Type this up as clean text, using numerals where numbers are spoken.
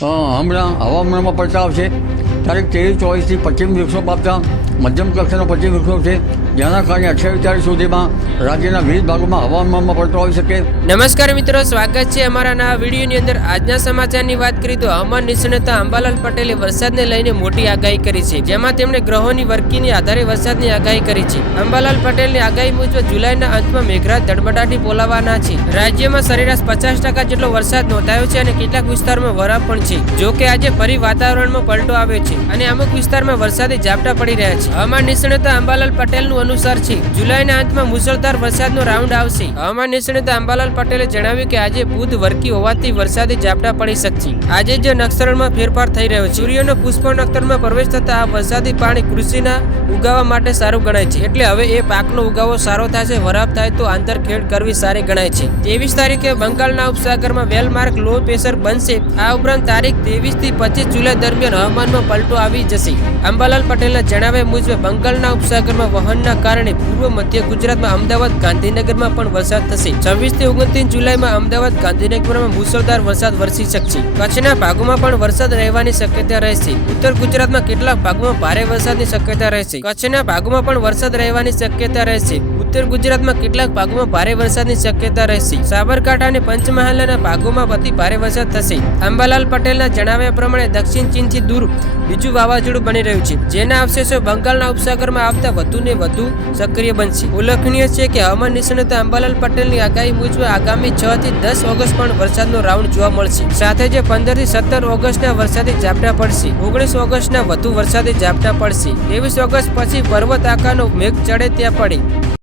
હમણાં હવામાનમાં પલટાવ છે. તારીખ 23-24 પશ્ચિમ વિક્ષોભ આપતા મધ્યમ કક્ષાનો પશ્ચિમ વિક્ષોભ છે, જેના કારણે 28 સુધીમાં રાજ્યના વિવિધ ભાગોમાં હવામાનમાં પલટો આવી શકે. નમસ્કાર મિત્રો, સ્વાગત છે અમારા નવા વિડીયોની અંદર. આજના સમાચારની વાત કરીએ તો હવામાન નિષ્ણાત અંબાલાલ પટેલે વરસાદને લઈને મોટી આગાહી કરી છે, જેમાં તેમણે ગ્રહોની વર્કીની આધારે વરસાદની આગાહી કરી છે. અંબાલાલ પટેલની આગાહી મુજબ જુલાઈના અંતમાં મેઘરાજ ધડબડાટી બોલાવવાના છે. રાજ્યમાં સરેરાશ 50% જેટલો વરસાદ નોંધાયો છે અને કેટલાક વિસ્તારોમાં વરાપ પણ છે. જો કે આજે ફરી વાતાવરણમાં પલટો આવ્યો છે અને અમુક વિસ્તારમાં વરસાદી ઝાપટા પડી રહ્યા છે. હવામાન નિષ્ણાત અંબાલાલ પટેલનું અનુસાર છે જુલાઈના અંતમાં મુશળધાર વરસાદનો રાઉન્ડ આવશે. હવામાન નિષ્ણાત અંબાલાલ પટેલે જણાવ્યું કે આજે બુધ વર્કી હોવાથી વરસાદી ઝાપટા પડી શકશે. આજે જ નક્ષત્રમાં ફેરફાર થઈ રહ્યો છે. સૂર્યનો પુષ્પ નક્ષત્રમાં પ્રવેશ થતા આ વરસાદી પાણી કૃષિના ઉગાવા માટે સારું ગણાય છે. એટલે હવે એ પાકનો ઉગાવો સારો થશે. વરાપ થાય તો આંતરખેડ કરવી સારી ગણાય છે. 23 તારીખે બંગાળના ઉપસાગરમાં વેલમાર્ક લો પ્રેશર બનશે. આ ઉપરાંત તારીખ 23 થી 25 જુલાઈ દરમિયાન હવામાનમાં પલટો આવી જશે. અંબાલાલ પટેલના જણાવ્યા મુજબ બંગાળના ઉપસાગરમાં વહનના કારણે પૂર્વ મધ્ય ગુજરાતમાં અમદાવાદ ગાંધીનગરમાં પણ વરસાદ થશે. 26 થી 29 જુલાઈમાં અમદાવાદ ગાંધીનગરમાં મુશળધાર વરસાદ વરસી શકશે. કચ્છના ભાગોમાં પણ વરસાદ રહેવાની શક્યતા રહેશે. ઉત્તર ગુજરાતમાં કેટલાક ભાગોમાં ભારે વરસાદની શક્યતા રહેશે. કચ્છના ભાગોમાં પણ વરસાદ રહેવાની શક્યતા રહેશે. ઉત્તર ગુજરાતમાં કેટલાક ભાગોમાં ભારે વરસાદની શક્યતા રહેશે. સાબરકાંઠા અને પંચમહાલના ભાગોમાં અતિ ભારે વરસાદ થશે. અંબાલાલ પટેલના જણાવ્યા પ્રમાણે દક્ષિણ ચીનથી દૂર બીજું વાવાઝોડું બની રહ્યું છે, જેના અવશેષો બંગાળના ઉપસાગરમાં આવતા વધુને વધુ સક્રિય બનશે. ઉલ્લેખનીય છે કે હવામાન નિષ્ણાત અંબાલાલ પટેલની આગાહી મુજબ આગામી 6 થી 10 ઓગસ્ટ પણ વરસાદનો રાઉન્ડ જોવા મળશે. સાથે જ 15 થી 17 ઓગસ્ટના વરસાદી ઝાપટા પડશે. 19 ઓગસ્ટના વધુ વરસાદી ઝાપટા પડશે. 23 ઓગસ્ટ પછી પર્વત આકારનો મેઘ ચડે ત્યાં પડે.